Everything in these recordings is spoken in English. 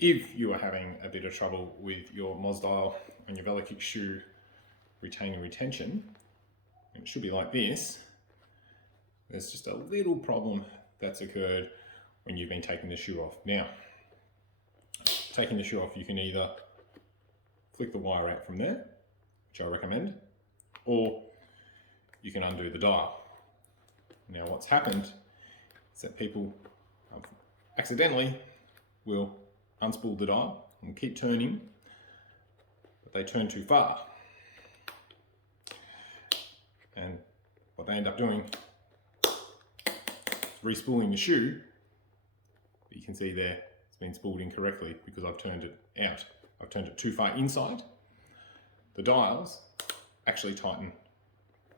If you are having a bit of trouble with your MOZ dial and your VeloKicks shoe retaining retention, and it should be like this, there's just a little problem that's occurred when you've been taking the shoe off. Now, taking the shoe off, you can either flick the wire out from there, which I recommend, or you can undo the dial. Now what's happened is that people accidentally will unspool the dial and keep turning, but they turn too far. And what they end up doing is respooling the shoe. You can see there it's been spooled incorrectly because I've turned it out. I've turned it too far inside. The dials actually tighten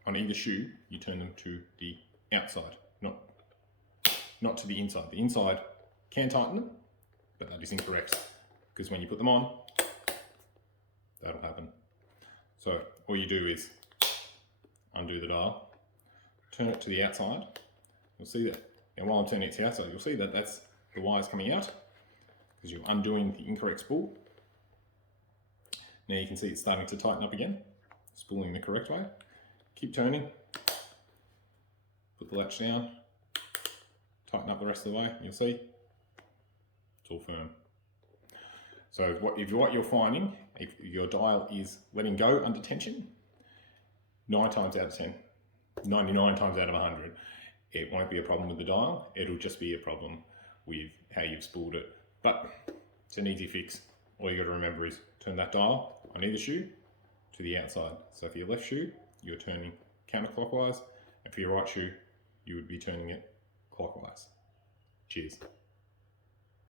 on either shoe. You turn them to the outside, not to the inside. The inside can tighten them, but that is incorrect because when you put them on, that'll happen. So all you do is undo the dial, turn it to the outside. You'll see that. And while I'm turning it to the outside, you'll see that that's the wires coming out because you're undoing the incorrect spool. Now you can see it's starting to tighten up again, spooling the correct way. Keep turning, put the latch down, tighten up the rest of the way, and you'll see it's all firm. So what you're finding, if your dial is letting go under tension, 9 times out of 10, 99 times out of 100, it won't be a problem with the dial, it'll just be a problem with how you've spooled it. But it's an easy fix. All you got to remember is turn that dial on either shoe to the outside. So for your left shoe, you're turning counterclockwise, and for your right shoe, you would be turning it clockwise. Cheers.